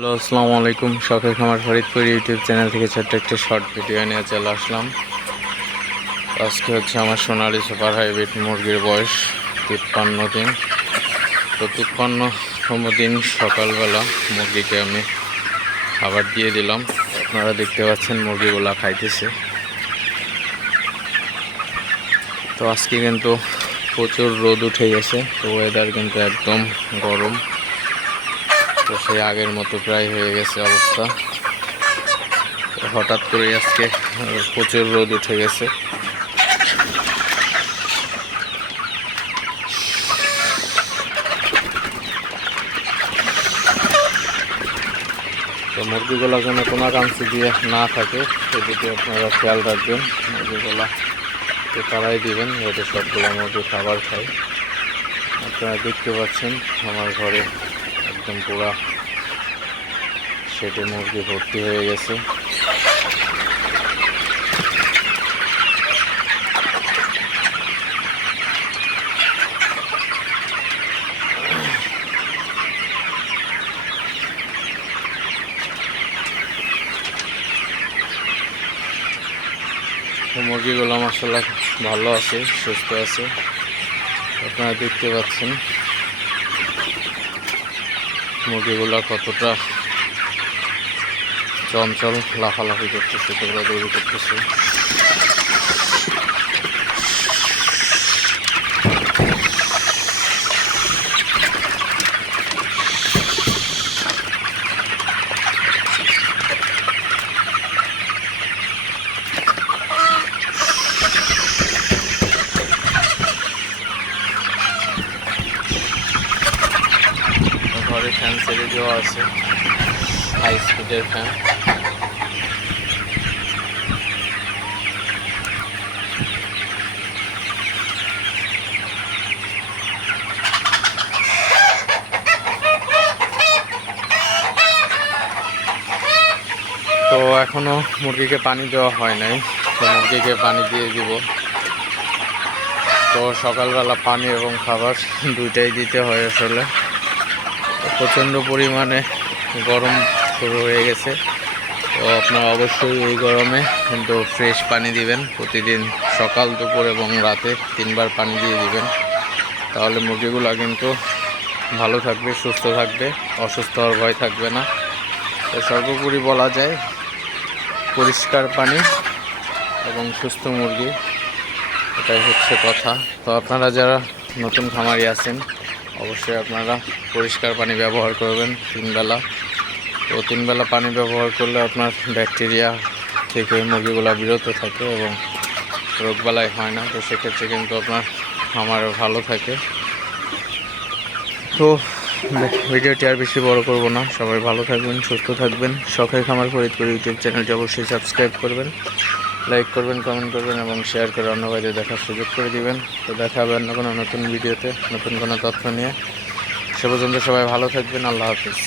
Hello, আসসালামু আলাইকুম। শখের খামার ফরিদপুর ইউটিউব চ্যানেল থেকে ছোট্ট একটা শর্ট ভিডিও নিয়ে চলে আসলাম। আজকে হচ্ছে আমার সোনালি সুপার হাইব্রিড মুরগির বয়স তিপ্পান্ন দিন। তো তিপ্পান্নতম দিন সকালবেলা মুরগিকে আমি খাবার দিয়ে দিলাম। আপনারা দেখতে পাচ্ছেন মুরগিগুলা খাইতেছে। তো আজকে কিন্তু প্রচুর রোদ উঠে গেছে। তো ওয়েদার কিন্তু একদম গরম। তো সেই আগের মতো প্রায় হয়ে গেছে অবস্থা। হঠাৎ করে আজকে প্রচুর রোদ উঠে গেছে। তো মুরগিগুলা যেন কোনো কাঞ্চি দিয়ে না থাকে সেদিকে আপনারা খেয়াল রাখবেন। মুরগিগুলা তো তারাই দিবেন, যাতে সবগুলো মুরগি খাবার খায়। আপনারা দেখতে পাচ্ছেন আমার ঘরে একদম পুরা সেটে মুরগি ভর্তি হয়ে গেছে। মুরগিগুলো মশলা ভালো আছে, সুস্থ আছে। আপনারা দেখতে পাচ্ছেন। মুরগিগুলা কতটা চঞ্চল লাফালাফি করতেছে দৌড়াদৌড়ি করতেছে। ঘরে ফ্যান ছেড়ে দেওয়া আছে। হাই স্পিডের ফ্যান তো এখনও মুরগিকে পানি দেওয়া হয় নাই। তো মুরগিকে পানি দিয়ে দিব। তো সকালবেলা পানি এবং খাবার দুইটাই দিতে হয় আসলে। প্রচণ্ড পরিমাণে গরম শুরু হয়ে গেছে। তো আপনারা অবশ্যই এই গরমে কিন্তু ফ্রেশ পানি দিবেন। প্রতিদিন সকাল, দুপুর এবং রাতে তিনবার পানি দিয়ে দিবেন। তাহলে মুরগিগুলো কিন্তু ভালো থাকবে, সুস্থ থাকবে, অসুস্থ হওয়ার ভয় থাকবে না। তো সর্বোপরি বলা যায়, পরিষ্কার পানি এবং সুস্থ মুরগি, এটাই হচ্ছে কথা। তো আপনারা যারা নতুন খামারি আছেন অবশ্যই আপনারা পরিষ্কার পানি ব্যবহার করবেন তিনবেলা। তো তিনবেলা পানি ব্যবহার করলে আপনার ব্যাকটেরিয়া থেকে মুরগিগুলো বিরত থাকে এবং রোগবালাই হয় না। তো সেক্ষেত্রে কিন্তু আপনার খামার ভালো থাকে। তো ভিডিওটি আর বেশি বড় করব না। সবাই ভালো থাকবেন, সুস্থ থাকবেন। শখের খামার ফরিদপুর ইউটিউব চ্যানেলটি অবশ্যই সাবস্ক্রাইব করবেন। লাইক করবেন কমেন্ট করবেন এবং শেয়ার করে অন্য বাইরে দেখার সুযোগ করে দিবেন। তো দেখা হবে অন্য কোনো নতুন ভিডিওতে নতুন কোনো তথ্য নিয়ে। সে পর্যন্ত সবাই ভালো থাকবেন, আল্লাহ হাফিজ।